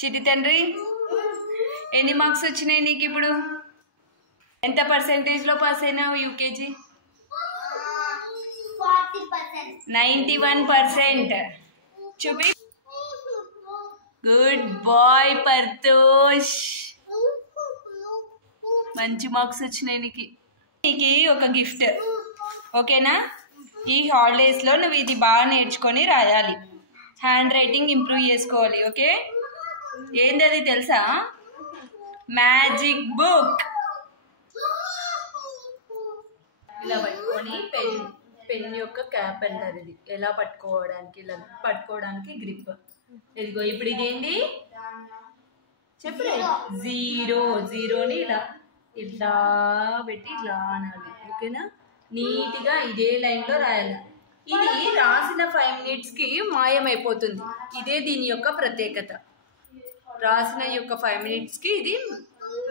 చిట్టి తండ్రి ఎన్ని మార్క్స్ వచ్చినాయి నీకు ఇప్పుడు? ఎంత పర్సెంటేజ్లో పాస్ అయినావు యూకేజీ? 91%. చూపి. Good boy Partosh. మంచి మార్క్స్ వచ్చినాయి నీకు. ఒక గిఫ్ట్, ఓకేనా? ఈ హాలిడేస్లో నువ్వు ఇది బాగా నేర్చుకొని రాయాలి, హ్యాండ్ రైటింగ్ ఇంప్రూవ్ చేసుకోవాలి, ఓకే? ఏంది అది తెలుసా? Magic book. ఇలా పట్టుకొని పెన్ యొక్క క్యాప్ అంటారు ఇది. ఎలా పట్టుకోవడానికి, ఇలా పట్టుకోవడానికి గ్రిప్. ఇదిగో ఇప్పుడు ఇదేంటి చెప్పు. జీరోని ఇలా ఇట్లా పెట్టి ఇట్లా అనాలి, ఓకేనా? నీట్గా ఇదే లైన్లో రాయాలి. ఇది రాసిన 5 minutesకి మాయమైపోతుంది. ఇదే దీని యొక్క ప్రత్యేకత. రాసిన యొక్క 5 minutesకి ఇది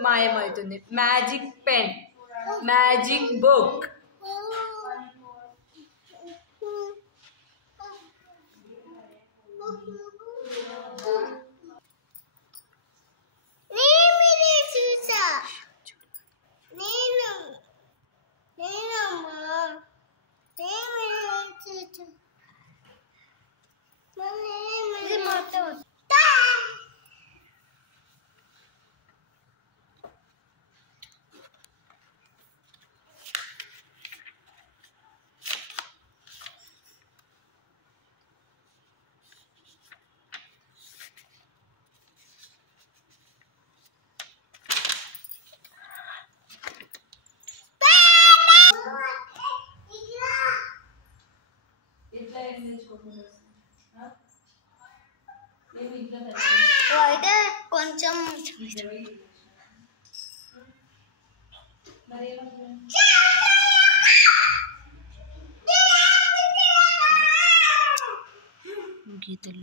మాయమవుతుంది. Magic pen, magic book. అయితే కొంచెం గీతలు